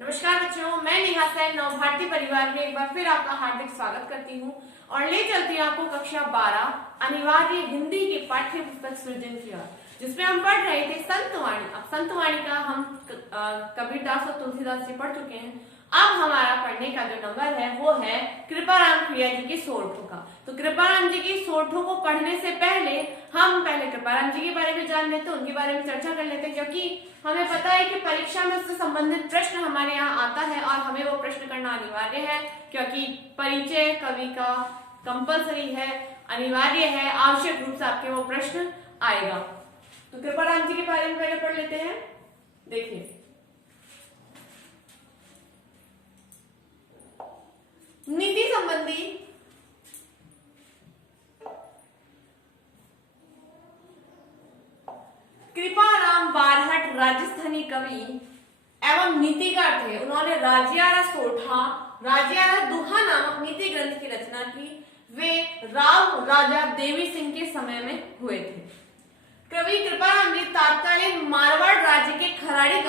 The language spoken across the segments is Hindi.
नमस्कार बच्चों, मैं नेहा सैन नव भारती परिवार में एक बार फिर आपका हार्दिक स्वागत करती हूँ और ले चलती हूँ आपको कक्षा 12 अनिवार्य हिंदी के पाठ्य पुस्तक सृजन की ओर, जिसमें हम पढ़ रहे थे संतवाणी। अब संतवाणी का हम कबीरदास और तुलसीदास से पढ़ चुके हैं। अब हमारा पढ़ने का जो नंबर है वो है कृपाराम प्रिया जी की सोरठों का। तो कृपाराम जी की सोरठों को पढ़ने से पहले हम कृपाराम जी के बारे में जान लेते, उनके बारे में चर्चा कर लेते, क्योंकि हमें पता है कि परीक्षा में उससे संबंधित प्रश्न हमारे यहाँ आता है और हमें वो प्रश्न करना अनिवार्य है, क्योंकि परिचय कवि का कंपलसरी है, अनिवार्य है, आवश्यक रूप से आपके वो प्रश्न आएगा। तो कृपाराम जी के बारे में पहले पढ़ लेते हैं। देखिए, नीति संबंधी कृपाराम बारहट राजस्थानी कवि एवं नीतिकार थे। उन्होंने राजियारा सोठा, राजियारा दुहा नामक नीति ग्रंथ की रचना की। वे राव राजा देवी सिंह के समय में हुए थे। कवि कृपाराम जी तत्कालीन मारवाड़ राज्य के खराड़ी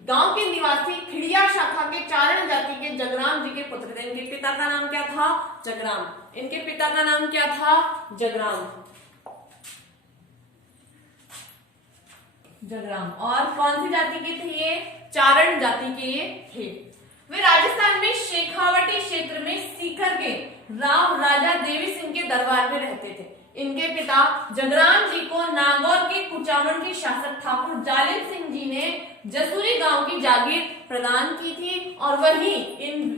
गांव के निवासी खिड़िया शाखा के चारण जाति के जगराम जी के पुत्र थे। इनके पिता का नाम क्या था? जगराम। इनके पिता का नाम क्या था? जगराम। और कौन सी जाति के थे ये? चारण जाति के ये थे। वे राजस्थान में शेखावटी क्षेत्र में सीकर के राव राजा देवी सिंह के दरबार में रहते थे। इनके पिता जगराम जी को नागौर के कुचामन के शासक ठाकुर जालिम सिंह जी ने जसूरी गांव की जागीर प्रदान की थी और वहीं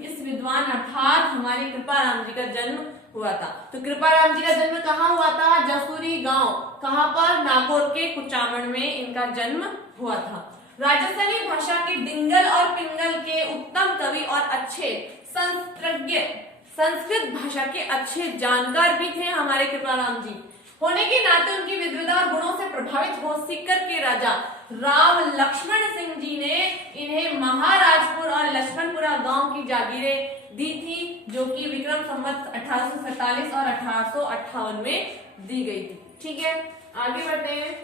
इस विद्वान अर्थात हमारे कृपाराम जी का जन्म हुआ था। तो कृपाराम जी का जन्म कहाँ हुआ था? जसूरी गांव। कहाँ पर? नागौर के कुचामन में इनका जन्म हुआ था। राजस्थानी भाषा के डिंगल और पिंगल के उत्तम कवि और अच्छे संस्कृतज्ञ, संस्कृत भाषा के अच्छे जानकार भी थे हमारे कृपाराम जी। होने के नाते उनकी विद्वता और गुणों से प्रभावित हो सीकर के राजा राव लक्ष्मण सिंह जी ने इन्हें महाराजपुर और लक्ष्मणपुरा गांव की जागीरें दी थी, जो कि विक्रम संवत 1847 और 1858 में दी गई थी। ठीक है, आगे बढ़ते हैं।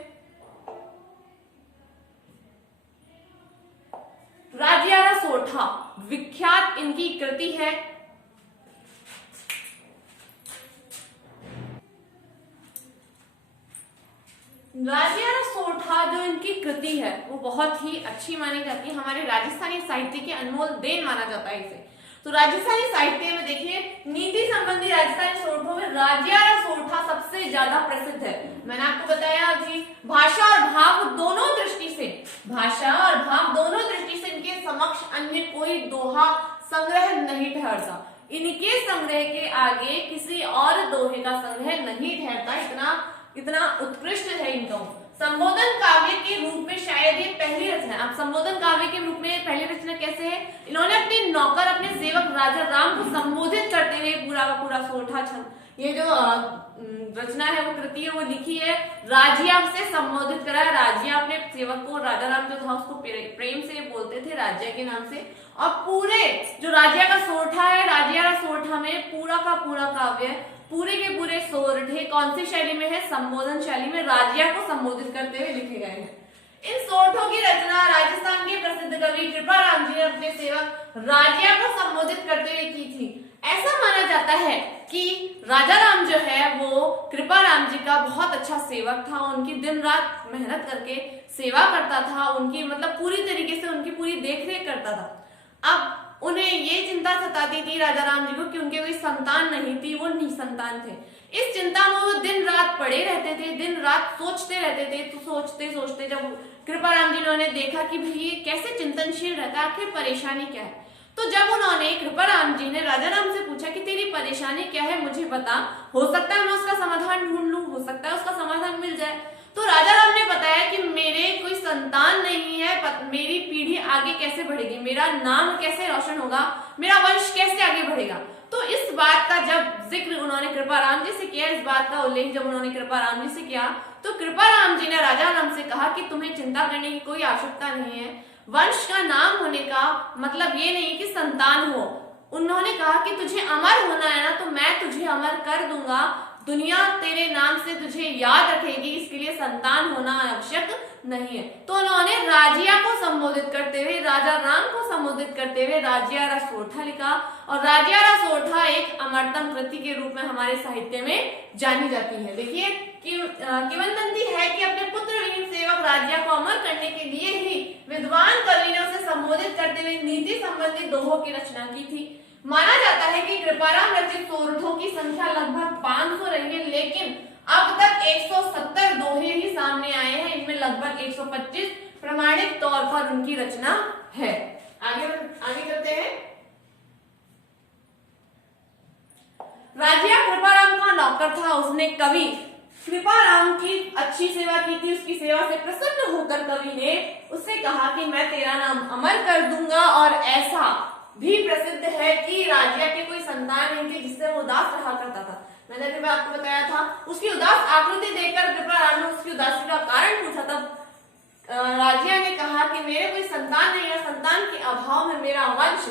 राजियारा सोठा विख्यात इनकी कृति है। राजियारा सोठा जो इनकी कृति है वो बहुत ही अच्छी मानी जाती है। हमारे राजस्थानी साहित्य के अनमोल देन माना जाता है इसे। तो राजस्थानी साहित्य में देखिए, नीति संबंधी राजस्थानी सोठों में राजियारा सोठा सबसे ज्यादा प्रसिद्ध है। मैंने आपको बताया कि भाषा और भाव दोनों दृष्टि से इनके समक्ष अन्य कोई दोहा संग्रह नहीं ठहरता। इनके संग्रह के आगे किसी और दोहे का संग्रह नहीं ठहरता। इतना उत्कृष्ट है इनका। संबोधन काव्य के रूप में शायद ये पहली रचना है। अब संबोधन काव्य के रूप में पहली रचना कैसे है? इन्होंने अपने नौकर, अपने सेवक राजा राम को संबोधित करते हुए पूरा का पूरा सोठा छंद, ये जो रचना है वो कृति है वो लिखी है। राजिया से संबोधित करा है। राजिया अपने सेवक को, राजा राम जो था उसको प्रेम से बोलते थे राजिया के नाम से। और पूरे जो राजिया का सोठा है, राजिया सोठा में पूरा का पूरा काव्य, पूरे के पूरे सोरठे कौन सी शैली में है? संबोधन शैली में राजिया को संबोधित करते हुए लिखे गए हैं। इन सोरठों की रचना राजस्थान के प्रसिद्ध कवि कृपाराम जी ने अपने सेवक राजिया को संबोधित करते हुए की थी। ऐसा माना जाता है कि राजा राम जो है वो कृपाराम जी का बहुत अच्छा सेवक था। उनकी दिन रात मेहनत करके सेवा करता था, उनकी मतलब पूरी तरीके से उनकी पूरी देखरेख करता था। अब उन्हें ये चिंता सताती थी राजा राम जी को कि उनके कोई संतान नहीं थी, वो निसंतान थे। इस चिंता में वो दिन रात पड़े रहते थे, दिन रात सोचते रहते थे। तो सोचते जब कृपाराम जी ने देखा कि भाई ये कैसे चिंतनशील रहता है, आखिर परेशानी क्या है, तो जब उन्होंने कृपाराम जी ने राजा राम से पूछा कि तेरी परेशानी क्या है, मुझे बता, हो सकता है मैं उसका समाधान ढूंढ लूं, हो सकता है उसका समाधान मिल जाए। तो राजा राम ने बताया कि मेरे कोई संतान नहीं है, मेरी पीढ़ी आगे कैसे बढ़ेगी, मेरा नाम कैसे रोशन होगा, मेरा वंश कैसे आगे बढ़ेगा। तो इस बात का जब जिक्र उन्होंने कृपाराम जी से किया, इस बात का उल्लेख जब उन्होंने कृपाराम जी से किया, तो कृपाराम जी ने राजा राम से कहा कि तुम्हें चिंता करने की कोई आवश्यकता नहीं है। वंश का नाम होने का मतलब ये नहीं कि संतान हो। उन्होंने कहा कि तुझे अमर होना है ना, तो मैं तुझे अमर कर दूंगा, दुनिया तेरे नाम से तुझे याद रखेगी, इसके लिए संतान होना आवश्यक नहीं है। तो उन्होंने राजिया को संबोधित करते हुए, राजा राम को संबोधित करते हुए राज्यारा सोरठा लिखा। और राज्यारा सोरठा एक अमरतम कृति के रूप में हमारे साहित्य में जानी जाती है। देखिए किंवदंती है कि अपने पुत्र विहीन सेवक राज्या को अमर करने के लिए ही विद्वान कवि ने उसे संबोधित करते हुए नीति संबंधी दोहों की रचना की थी। माना जाता है कि कृपाराम रचित सोरठों की संख्या लगभग 500 रही है, लेकिन अब तक 170 दोहे ही सामने आए हैं। इनमें लगभग 125 प्रमाणिक तौर पर उनकी रचना है। आगे करते हैं। राज्या कृपाराम का नौकर था। उसने कवि कृपाराम की अच्छी सेवा की थी। उसकी सेवा से प्रसन्न होकर कवि ने उससे कहा कि मैं तेरा नाम अमर कर दूंगा। और ऐसा भी प्रसिद्ध है कि राज्या के कोई संतान नहीं थे जिससे वो उदास रहा करता था। मैंने अभी आपको बताया था, उसकी उदास आकृति देखकर कृपाराम ने उसकी उदासी का कारण पूछा। तब राज्या ने कहा कि मेरे कोई संतान नहीं है, संतान के अभाव में मेरा वंश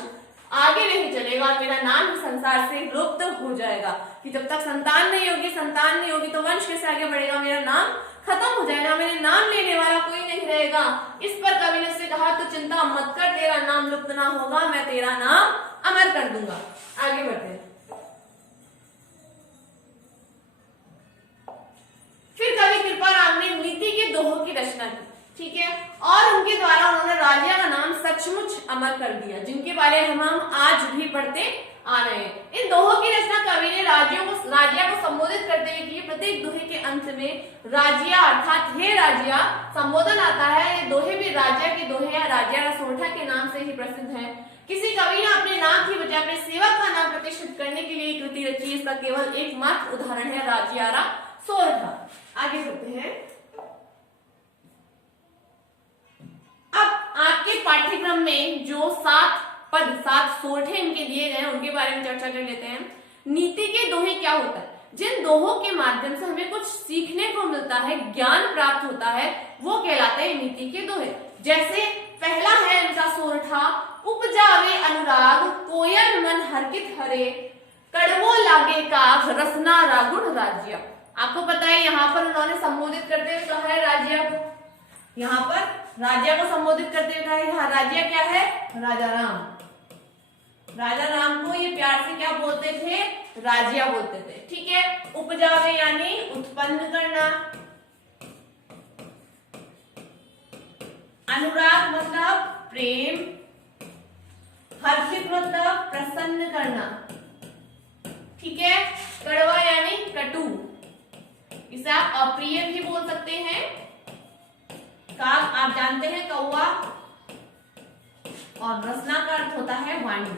आगे नहीं चलेगा और मेरा नाम भी संसार से लुप्त हो जाएगा। कि जब तक संतान नहीं होगी तो वंश कैसे आगे बढ़ेगा, मेरा नाम खत्म हो जाएगा, मेरे नाम लेने वाला कोई नहीं रहेगा। इस पर कवि ने उससे कहा तो चिंता मत कर, तेरा नाम लुप्त ना होगा, मैं तेरा नाम अमर कर दूंगा। आगे बढ़ते हैं। फिर कवि कृपाराम ने नीति के दोहों की रचना की, ठीक है, और उनके द्वारा उन्होंने राज्या का नाम सचमुच अमर कर दिया, जिनके बारे में हम आज भी पढ़ते आ रहे हैं। इन दोहों की रचना कवि ने राज्या को संबोधित करते हुए की। प्रत्येक दोहे के अंत में राज्या अर्थात हे राज्या संबोधन आता है। ये दोहे भी राज्या के दोहे या राज्यारा सोरठा के नाम से ही प्रसिद्ध हैं। किसी कवि ने अपने नाम की बजाय अपने सेवक का नाम प्रतिष्ठित करने के लिए कृति रची। इसका केवल एकमात्र उदाहरण है राज्यारा सोरठा। आगे बढ़ते हैं। अब आपके पाठ्यक्रम में जो 7 सोरठे इनके दिए गए हैं उनके बारे में चर्चा कर लेते हैं। नीति के दोहे क्या होता है? जिन दोहों के माध्यम से हमें कुछ सीखने को मिलता है, ज्ञान प्राप्त होता है, वो कहलाते हैं नीति के दोहे। जैसे पहला है इनका सोरठा, उपजावे अनुराग कोयल मन हरकित हरे, कड़वो लागे काग रसना रागुण राज्या। आपको पता है यहाँ पर उन्होंने संबोधित करते हुए कहा है राज्या को, यहाँ पर राज्या को संबोधित करते हुए कहा है। यहाँ राज्या क्या है? राजा राम। राजा राम को ये प्यार से क्या बोलते थे? राज्या बोलते थे, ठीक है। उपजावे यानी उत्पन्न करना, अनुराग मतलब प्रेम, हर्षित मतलब प्रसन्न करना, ठीक है। कड़वा यानी कटु, इसे आप अप्रिय भी बोल सकते हैं। काग आप जानते हैं कौवा, और रसना का अर्थ होता है वाणी।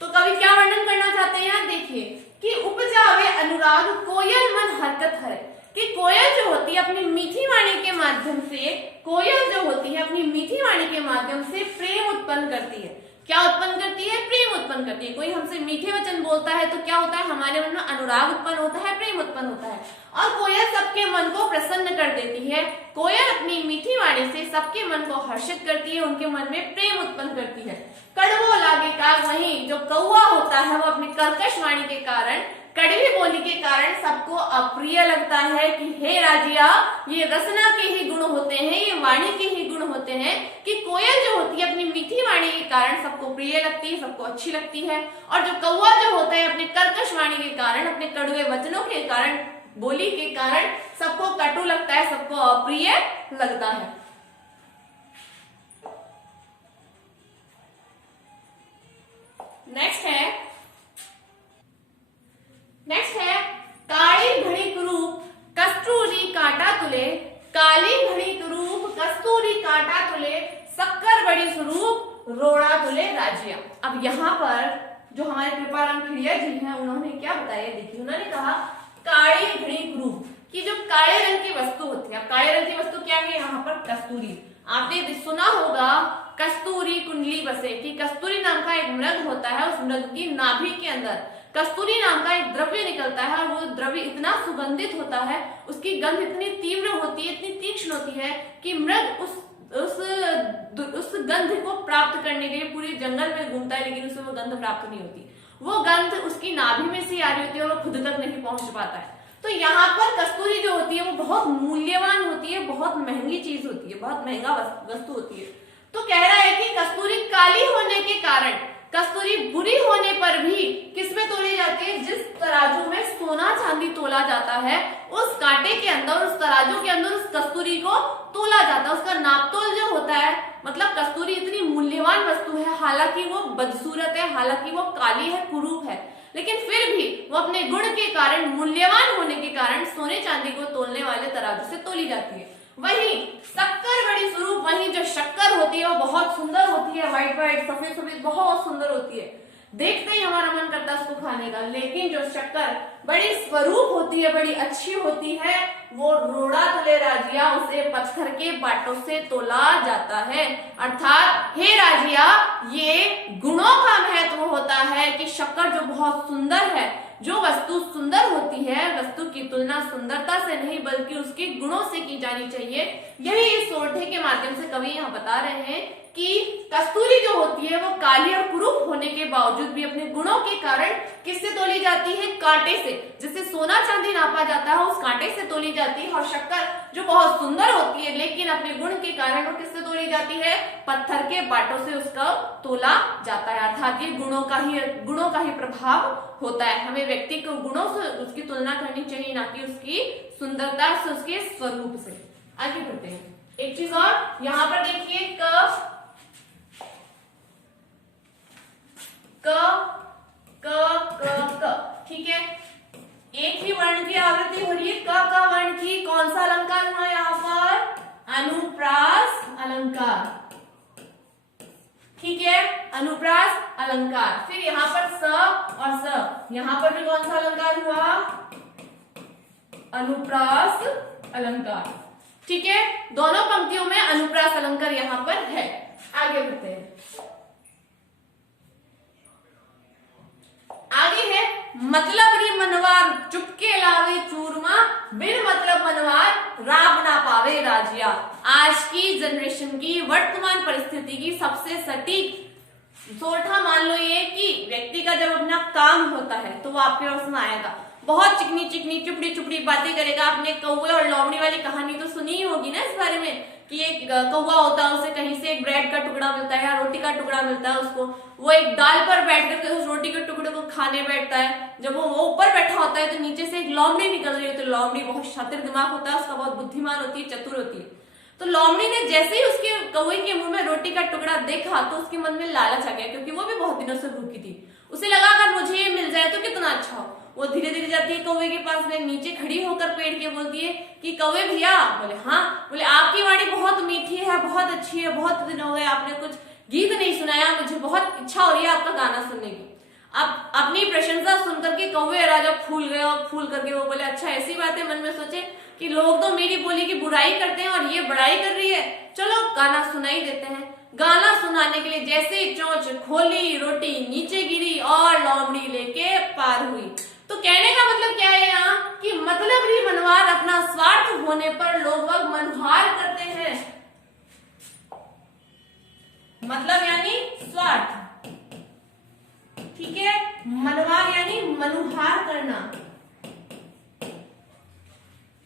तो कवि क्या वर्णन करना चाहते हैं? देखिए कि उपजावे अनुराग कोयल मन हरकत है, कि कोयल जो होती है अपनी मीठी वाणी के माध्यम से, कोयल जो होती है अपनी मीठी वाणी के माध्यम से प्रेम उत्पन्न करती है। क्या उत्पन्न करती है? प्रेम उत्पन्न करती है। कोई हमसे मीठे वचन बोलता है तो क्या होता है? हमारे मन में अनुराग उत्पन्न होता है, प्रेम उत्पन्न होता है, और कोयल सबके मन को प्रसन्न कर देती है। कोयल अपनी मीठी वाणी से सबके मन को हर्षित करती है, उनके मन में प्रेम उत्पन्न करती है। कड़वो लागे काग, वहीं जो कौवा होता है वो अपनी कर्कश वाणी के कारण, कड़वी बोली के कारण सबको अप्रिय लगता है। कि हे राज्या, ये रसना के ही गुण होते हैं, ये वाणी के ही गुण होते हैं, कि कोयल जो होती है अपनी मीठी वाणी के कारण सबको प्रिय लगती है, सबको अच्छी लगती है, और जो कौवा जो होता है अपने कर्कश वाणी के कारण, अपने कड़वे वचनों के कारण, बोली के कारण सबको कटु लगता है, सबको अप्रिय लगता है। नेक्स्ट है काली घड़ी कुरूप कस्तूरी काटा तुले, काली घड़ी कुरूप कस्तूरी काटा तुले, शक्कर बड़ी स्वरूप रोड़ा तुले राज्या। अब यहाँ पर जो हमारे कृपाराम खिड़िया जी हैं उन्होंने क्या बताया, देखिए उन्होंने कहा काली घड़ी कुरूप की जो काले रंग की वस्तु होती है। काले रंग की वस्तु क्या है? यहाँ पर कस्तूरी। आपने सुना होगा कस्तूरी कुंडली बसे, कि कस्तूरी नाम का एक मृग होता है, उस मृग की नाभि के अंदर कस्तूरी नाम का एक द्रव्य निकलता है, और वो द्रव्य इतना सुगंधित होता है, उसकी गंध इतनी तीव्र होती है, इतनी तीक्ष्ण होती है कि मृग उस गंध को प्राप्त करने के लिए पूरे जंगल में घूमता है, लेकिन उसे वो गंध प्राप्त नहीं होती। वो गंध उसकी नाभि में से आ रही होती है और वो खुद तक नहीं पहुंच पाता है। तो यहाँ पर कस्तूरी जो होती है वो बहुत मूल्यवान होती है, बहुत महंगी चीज होती है, बहुत महंगा वस्तु होती है। तो कह रहा है कि कारण कस्तूरी बुरी होने पर भी किसमें तोली जाती है? जिस तराजू में सोना चांदी तोला जाता है उस कांटे के अंदर, उस तराजू के अंदर उस कस्तूरी को तोला जाता है। उसका नापतोल जो होता है, मतलब कस्तूरी इतनी मूल्यवान वस्तु है, हालांकि वो बदसूरत है, हालांकि वो काली है, कुरूप है, लेकिन फिर भी वो अपने गुण के कारण, मूल्यवान होने के कारण सोने चांदी को तोलने वाले तराजू से तोली जाती है। वहीं शक्कर बड़ी स्वरूप, वहीं जो शक्कर होती है वो बहुत सुंदर होती है, व्हाइट व्हाइट सफेद सफेद बहुत सुंदर होती है, देखते ही हमारा मन करता है उसको खाने का। लेकिन जो शक्कर बड़ी स्वरूप होती है, बड़ी अच्छी होती है, वो रोड़ा तुले राजिया, उसे पत्थर के बाटों से तोला जाता है। अर्थात हे राजिया, ये गुणों का महत्व होता है कि शक्कर जो बहुत सुंदर है, जो वस्तु सुंदर होती है, वस्तु की तुलना सुंदरता से नहीं बल्कि उसके गुणों से की जानी चाहिए। यही इस सोरठे के माध्यम से कवि यहाँ बता रहे हैं कि कस्तूरी जो होती है वो काली और कुरूप होने के बावजूद भी अपने गुणों के कारण किससे तोली जाती है? कांटे से। जिससे सोना चांदी नापा जाता है उस कांटे से तोली जाती है। और शक्कर जो बहुत सुंदर होती है लेकिन अपने गुण के कारण वो किससे तोली जाती है? पत्थर के बाटों से उसका तोला जाता है। अर्थात ये गुणों का ही प्रभाव होता है। हमें व्यक्ति को गुणों से उसकी तुलना करनी चाहिए, ना कि उसकी सुंदरता से, उसके स्वरूप से। आगे बढ़ते हैं। एक चीज और यहाँ पर देखिए, क ठीक है, एक ही वर्ण की आवृत्ति हो रही है। क वर्ण की कौन सा अलंकार हुआ यहाँ पर? अनुप्रास अलंकार। ठीक है, अनुप्रास अलंकार। फिर यहाँ पर स और स, यहाँ पर भी कौन सा अलंकार हुआ? अनुप्रास अलंकार। ठीक है, दोनों पंक्तियों में अनुप्रास अलंकार यहाँ पर है। आगे बढ़ते हैं। आगे है मतलब री मनवार चुपके लावे चूरमा, बिन मतलब मनवार राब ना पावे राजिया। आज की जनरेशन की वर्तमान परिस्थिति की सबसे सटीक सोरठा मान लो ये कि व्यक्ति का जब अपना काम होता है तो वो आपके पास में आएगा, बहुत चिकनी चिकनी चुपड़ी चुपड़ी बातें करेगा। आपने कौवे और लोमड़ी वाली कहानी तो सुनी ही होगी ना इस बारे में, कि एक कौवा होता है, उसे कहीं से एक ब्रेड का टुकड़ा मिलता है या रोटी का टुकड़ा मिलता है उसको, वो एक डाल पर बैठ करके उस रोटी के टुकड़े को खाने बैठता है। जब वो ऊपर बैठा होता है तो नीचे से एक लोमड़ी निकल रही है, तो लोमड़ी बहुत शातिर दिमाग होता है उसका, बहुत बुद्धिमान होती है, चतुर होती है। तो लोमड़ी ने जैसे ही उसके कौवे के मुंह में रोटी का टुकड़ा देखा तो उसके मन में लालच आ गया, क्योंकि वो भी बहुत दिनों से भूखी थी। उसे लगा अगर मुझे ये मिल जाए तो कितना अच्छा हो। वो धीरे धीरे जाती है कौवे के पास में, नीचे खड़ी होकर पेड़ के बोलती है कि कौवे भैया। बोले हाँ। बोले आपकी वाणी बहुत मीठी है, बहुत अच्छी है, बहुत दिन हो गए आपने कुछ गीत नहीं सुनाया, मुझे बहुत इच्छा हो रही है आपका गाना सुनने की। अब अपनी प्रशंसा सुनकर के कौवे राजा फूल गए, और फूल करके वो बोले अच्छा ऐसी बात है। मन में सोचे कि लोग तो मेरी बोली की बुराई करते हैं और ये बड़ाई कर रही है, चलो गाना सुना ही देते हैं। गाना सुनाने के लिए जैसे ही चोंच खोली, रोटी नीचे गिरी और लोमड़ी लेके पार हुई। तो कहने का मतलब क्या है यहाँ कि मतलब ही मनवार, अपना स्वार्थ होने पर लोग मनहार करते हैं। मतलब यानी स्वार्थ, ठीक है, मनवार यानी मनुहार करना।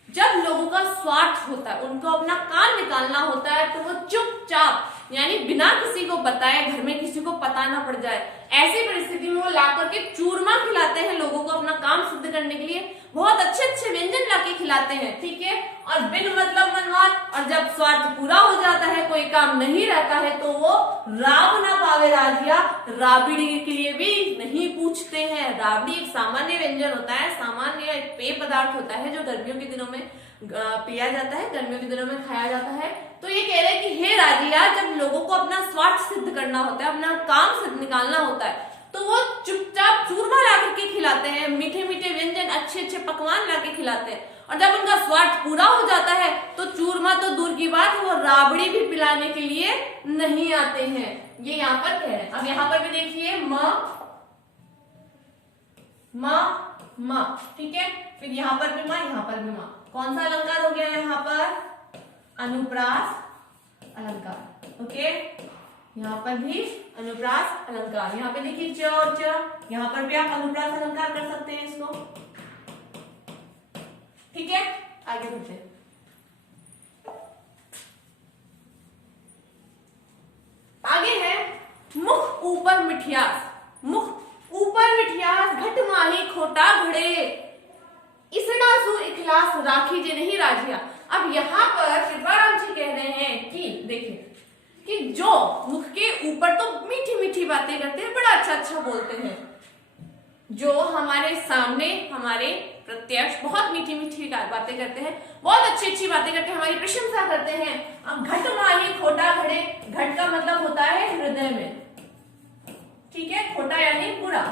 जब लोगों का स्वार्थ होता है, उनको अपना काम निकालना होता है, तो वो चुपचाप यानी बिना किसी को बताए, घर में किसी को पता ना पड़ जाए, ऐसी परिस्थिति में वो ला करके चूरमा खिलाते हैं लोगों को अपना काम सिद्ध करने के लिए। बहुत अच्छे अच्छे व्यंजन लाके खिलाते हैं, ठीक है, और बिन मतलब मनवार। और जब स्वार्थ पूरा हो जाता है, कोई काम नहीं रहता है, तो वो राब ना पावे राजिया, राबड़ी के लिए भी नहीं पूछते हैं। राबड़ी एक सामान्य व्यंजन होता है, सामान्य एक पेय पदार्थ होता है जो गर्मियों के दिनों में पिया जाता है, गर्मियों के दिनों में खाया जाता है। तो ये कह रहे हैं कि हे राजिया, जब लोगों को अपना स्वार्थ सिद्ध करना होता है, अपना काम सिद्ध निकालना होता है, तो वो चुपचाप चूरमा ला करके खिलाते हैं, मीठे मीठे व्यंजन, अच्छे अच्छे पकवान ला के खिलाते हैं। और जब उनका स्वार्थ पूरा हो जाता है तो चूरमा तो दूर की बात, वो राबड़ी भी पिलाने के लिए नहीं आते हैं। ये यहाँ पर कह रहे हैं। अब यहाँ पर भी देखिए म, ठीक है, फिर यहाँ पर भी माँ, यहाँ पर भी माँ। कौन सा अलंकार हो गया यहाँ पर? अनुप्रास अलंकार। ओके, यहाँ पर भी अनुप्रास अलंकार। यहाँ पे देखिए च और च, यहाँ पर भी आप अनुप्रास अलंकार कर सकते हैं इसको, ठीक है। आगे बढ़ते हैं। आगे है मुख ऊपर मिठियास, मुख ऊपर मिठियास, घट माही खोटा घड़े, इसना सु इखलास राखी जे नहीं राजिया। अब यहाँ पर कृपाराम जी कह रहे हैं कि देखिए कि जो मुख के ऊपर तो मीठी मीठी बातें करते हैं, बड़ा अच्छा अच्छा बोलते हैं, जो हमारे सामने हमारे प्रत्यक्ष बहुत मीठी मीठी बातें करते हैं, बहुत अच्छी अच्छी बातें करते हैं, हमारी प्रशंसा करते हैं। अब घट माही खोटा घड़े, घट का मतलब होता है हृदय में, ठीक है, खोटा यानी बुरा,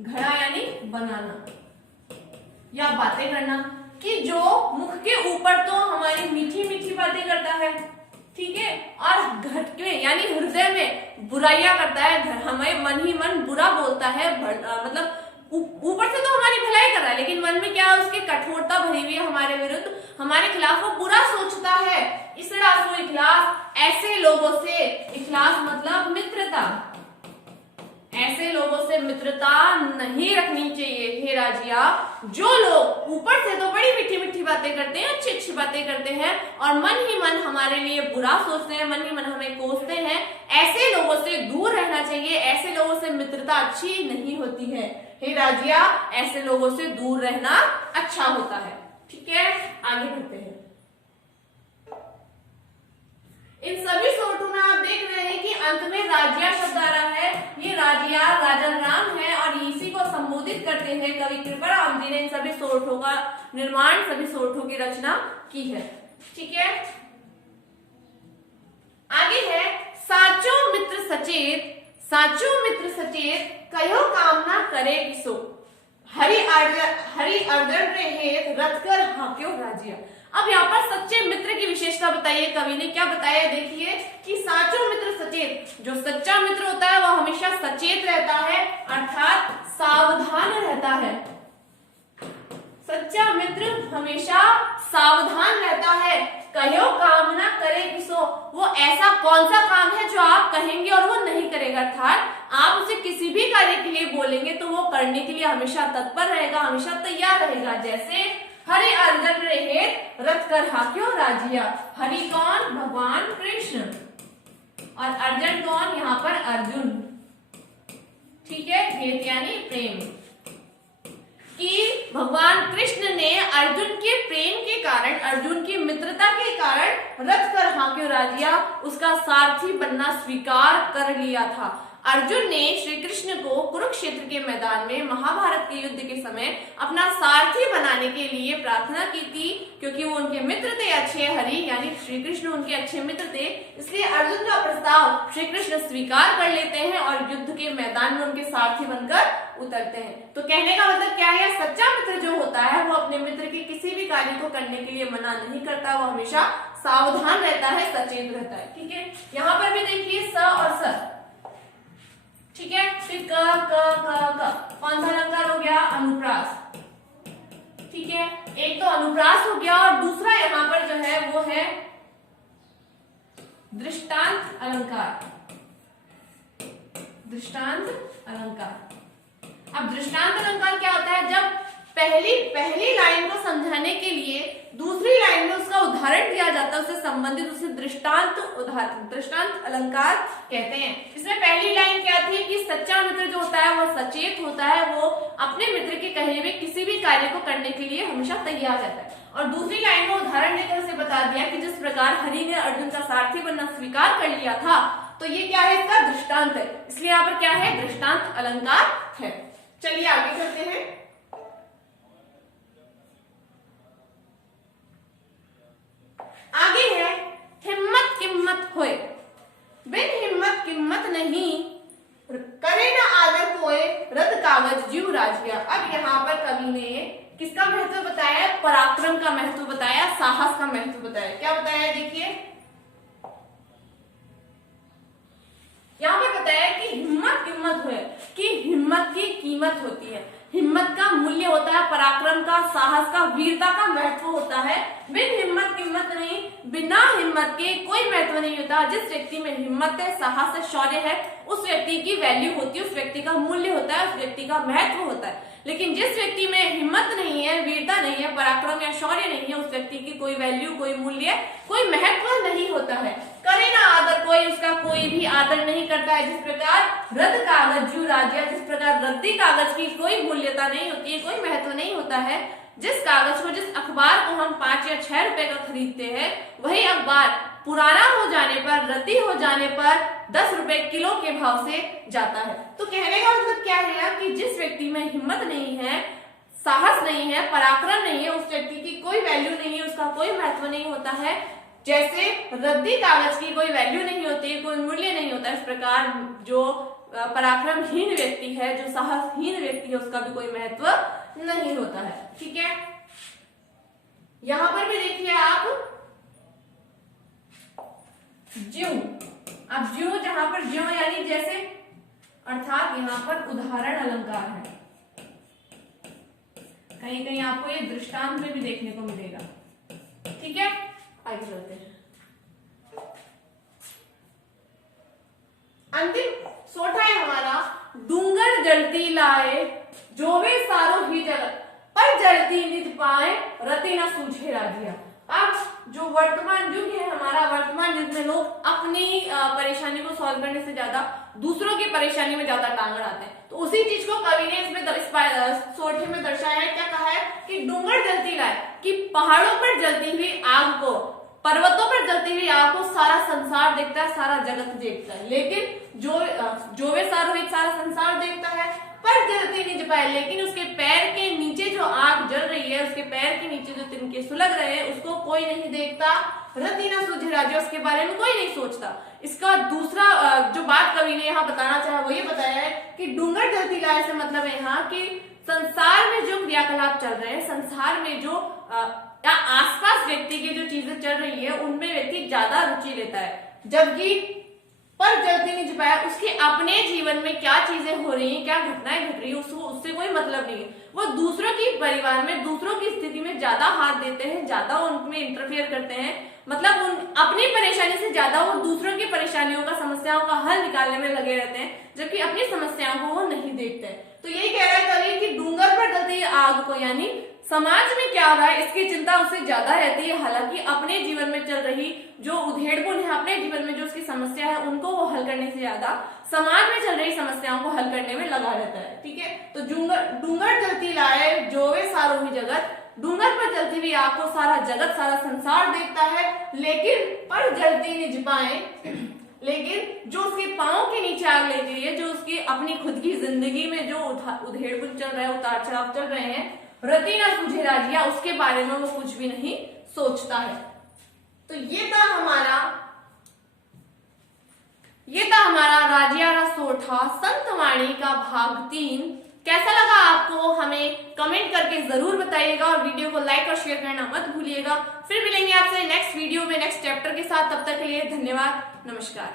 घड़ा यानी बनाना या बातें करना, कि जो मुख के ऊपर तो हमारी मीठी मीठी बातें करता है, ठीक है, और घट में यानी हृदय में बुराइयां करता है, हमें मन ही मन बुरा बोलता है, मतलब ऊपर से तो हमारी भलाई कर रहा है, लेकिन मन में क्या है, उसकी कठोरता भरी हुई है हमारे विरुद्ध, हमारे खिलाफ वो बुरा सोचता है। इसरा सो इखलास, ऐसे लोगों से, इखलास मतलब मित्रता, ऐसे लोगों से मित्रता नहीं रखनी चाहिए हे राजिया। जो लोग ऊपर से तो बड़ी मीठी मीठी बातें करते हैं, अच्छी अच्छी बातें करते हैं, और मन ही मन हमारे लिए बुरा सोचते हैं, मन ही मन हमें कोसते हैं, ऐसे लोगों से दूर रहना चाहिए। ऐसे लोगों से मित्रता अच्छी नहीं होती है हे राजिया, ऐसे लोगों से दूर रहना अच्छा होता है। ठीक है, आगे बढ़ते हैं। इन सभी सोठों में आप देख रहे हैं कि अंत में राजिया शब्द आ रहा है, ये राजिया राजन राम है, और इसी को संबोधित करते हैं कवि कृपाराम जी ने इन सभी सोठों का निर्माण, सभी सोठों की रचना की है। ठीक है, आगे है साचो मित्र सचेत, साचो मित्र सचेत कयो कामना करे किसो, हरि अर्दन रे हेत रथ कर हाक्यो राजिया। अब यहाँ पर सच्चे मित्र की विशेषता बताइए, कवि ने क्या बताया, देखिए कि साचो मित्र सचेत, जो सच्चा मित्र होता है वो हमेशा सचेत रहता है, अर्थात सावधान रहता है। सच्चा मित्र हमेशा सावधान रहता है। कहो कामना करे किसो, वो ऐसा कौन सा काम है जो आप कहेंगे और वो नहीं करेगा, अर्थात आप उसे किसी भी कार्य के लिए बोलेंगे तो वो करने के लिए हमेशा तत्पर रहेगा, हमेशा तैयार रहेगा। जैसे हरि अर्जन रहे रथ कर हाक्यो राजिया, हरि कौन, भगवान कृष्ण, और अर्जन कौन, यहाँ पर अर्जुन। ठीक है, हेत यानी प्रेम, कि भगवान कृष्ण ने अर्जुन के प्रेम के कारण, अर्जुन की मित्रता के कारण रथ कर हाक्यो राजिया, उसका सारथी बनना स्वीकार कर लिया था। अर्जुन ने श्री कृष्ण को कुरुक्षेत्र के मैदान में महाभारत के युद्ध के समय अपना सारथी बनाने के लिए प्रार्थना की थी, क्योंकि वो उनके मित्र थे अच्छे, हरि यानी श्री कृष्ण उनके अच्छे मित्र थे, इसलिए अर्जुन का प्रस्ताव श्री कृष्ण स्वीकार कर लेते हैं और युद्ध के मैदान में उनके सारथी बनकर उतरते हैं। तो कहने का मतलब क्या है, सच्चा मित्र जो होता है वो अपने मित्र के किसी भी कार्य को करने के लिए मना नहीं करता, वो हमेशा सावधान रहता है, सचेत रहता है। ठीक है, यहाँ पर भी देखिए स और स, ठीक है, फिर क क क क, कौन सा अलंकार हो गया, अनुप्रास। ठीक है, एक तो अनुप्रास हो गया और दूसरा यहाँ पर जो है वो है दृष्टांत अलंकार, दृष्टांत अलंकार। अब दृष्टांत अलंकार क्या होता है, जब पहली लाइन को समझाने के लिए दूसरी लाइन में उसका उदाहरण दिया जाता है, उससे संबंधित, उसे दृष्टांत अलंकार कहते हैं। इसमें पहली लाइन क्या थी कि सच्चा मित्र जो होता है वो सचेत होता है, वो अपने मित्र के कहे हुए किसी भी कार्य को करने के लिए हमेशा तैयार रहता है। और दूसरी लाइन में उदाहरण देकर उसे बता दिया कि जिस प्रकार हरि ने अर्जुन का सारथी बनना स्वीकार कर लिया था, तो ये क्या है, इसका दृष्टांत है, इसलिए यहाँ पर क्या है, दृष्टांत अलंकार है। चलिए आगे चलते हैं। आगे है हिम्मत किम्मत होए, बिन हिम्मत किम्मत नहीं, करे ना आदर कोय, रत कागज जीव राजिया। अब यहाँ पर कवि ने किसका महत्व बताया, पराक्रम का महत्व बताया, साहस का महत्व बताया। क्या बताया, देखिए यहाँ पर बताया कि हिम्मत किम्मत होए, कि हिम्मत की कीमत होती है, हिम्मत का मूल्य होता है, पराक्रम का, साहस का, वीरता का महत्व होता है। बिन हिम्मत किम्मत नहीं, बिना हिम्मत के कोई महत्व नहीं होता। जिस व्यक्ति में हिम्मत है, साहस है, शौर्य है, उस व्यक्ति की वैल्यू होती है, उस व्यक्ति का मूल्य होता है, उस व्यक्ति का महत्व होता है। लेकिन जिस व्यक्ति में हिम्मत नहीं है, वीरता नहीं है, पराक्रम या शौर्य नहीं है, उस व्यक्ति की कोई वैल्यू, कोई मूल्य, कोई महत्व नहीं होता है। करे ना आदर कोई, उसका कोई भी आदर नहीं करता है। जिस प्रकार रद्द कागज जू राजिया, जिस प्रकार रद्दी कागज की कोई मूल्यता नहीं होती है, कोई महत्व नहीं होता है, जिस कागज को, जिस अखबार को हम 5 या 6 रुपए का खरीदते हैं, वही अखबार पुराना हो जाने पर, रद्दी हो जाने पर 10 रुपए किलो के भाव से जाता है। तो कहने का मतलब क्या है कि जिस व्यक्ति में हिम्मत नहीं है, साहस नहीं है, पराक्रम नहीं है, उस व्यक्ति की कोई वैल्यू नहीं है, उसका कोई महत्व नहीं होता है। जैसे रद्दी कागज की कोई वैल्यू नहीं होती, कोई मूल्य नहीं होता, इस प्रकार जो पराक्रमहीन व्यक्ति है, जो साहसहीन व्यक्ति है, उसका भी कोई महत्व नहीं होता है। ठीक है, यहां पर भी देखिए आप ज्यों, अब ज्यों, जहां पर ज्यों यानी जैसे, अर्थात यहां पर उदाहरण अलंकार है। कहीं कहीं आपको ये दृष्टांत में भी देखने को मिलेगा। ठीक है, आगे चलते हैं। अंतिम सोठा है हमारा, डूंगर जलती लाए जोवे सारो ही जगत, पर जलती निज पाए रति न सूझे राजिया। अब जो वर्तमान युग है हमारा, वर्तमान युग में लोग अपनी परेशानी को सॉल्व करने से ज्यादा दूसरों की परेशानी में ज्यादा टांग अड़ाते हैं। तो उसी चीज को कवि ने इसमें इस सोठे में दर्शाया है। क्या कहा है कि डूंगर जलती लाए, कि पहाड़ों पर जलती हुई आग को, पर्वतों पर जलती हुई आग को सारा संसार देखता है, सारा जगत देखता है, लेकिन जो वे सारोहित सारा संसार देखता है, पर जलती नहीं पाए, लेकिन उसके पैर के नीचे जो आग जल रही है, उसके पैर के नीचे जो तिनके सुलग रहे हैं, उसको कोई नहीं देखता। रति न सूझे राजिया, उसके बारे में कोई नहीं सोचता। इसका दूसरा जो बात कवि ने यहाँ बताना चाहा वो ये बताया है कि डूंगर जलती लाए से मतलब है यहाँ कि संसार में जो क्रियाकलाप चल रहे हैं, संसार में जो या आसपास व्यक्ति की जो चीजें चल रही है, उनमें व्यक्ति ज्यादा रुचि लेता है, जबकि पर जलती नहीं पाया, उसके अपने जीवन में क्या चीजें हो रही हैं, क्या घटनाएं घट रही है, उससे कोई मतलब नहीं है। वो दूसरों की परिवार में, दूसरों की स्थिति में ज्यादा हाथ देते हैं, ज्यादा उनमें इंटरफेयर करते हैं, मतलब अपनी परेशानी से ज्यादा वो दूसरों की परेशानियों का, समस्याओं का हल निकालने में लगे रहते हैं, जबकि अपनी समस्याओं को वो नहीं देखते हैं। तो यही कह रहा है कवि कि डूंगर पर जलती आग को, यानी समाज में क्या हो रहा है इसकी चिंता उससे ज्यादा रहती है, हालांकि अपने जीवन में चल रही जो उधेड़पुन है, अपने जीवन में जो उसकी समस्या है, उनको वो हल करने से ज्यादा समाज में चल रही समस्याओं को हल करने में लगा रहता है। ठीक है, तो डूंगर जलती लाए जोवे सारो ही जगत, डूंगर पर जलती हुई आग को सारा जगत, सारा संसार देखता है, लेकिन पर जलती निज पाए, लेकिन जो उसके पांव के नीचे आग लग रही है, जो उसकी अपनी खुद की जिंदगी में जो उधेड़पुन चल रहा है, उतार चढ़ाव चल रहे हैं, रति न सूझे राजिया, उसके बारे में वो कुछ भी नहीं सोचता है। तो ये था हमारा राजिया सोठा संतवाणी का भाग 3। कैसा लगा आपको हमें कमेंट करके जरूर बताइएगा, और वीडियो को लाइक और शेयर करना मत भूलिएगा। फिर मिलेंगे आपसे नेक्स्ट वीडियो में नेक्स्ट चैप्टर के साथ, तब तक के लिए धन्यवाद, नमस्कार।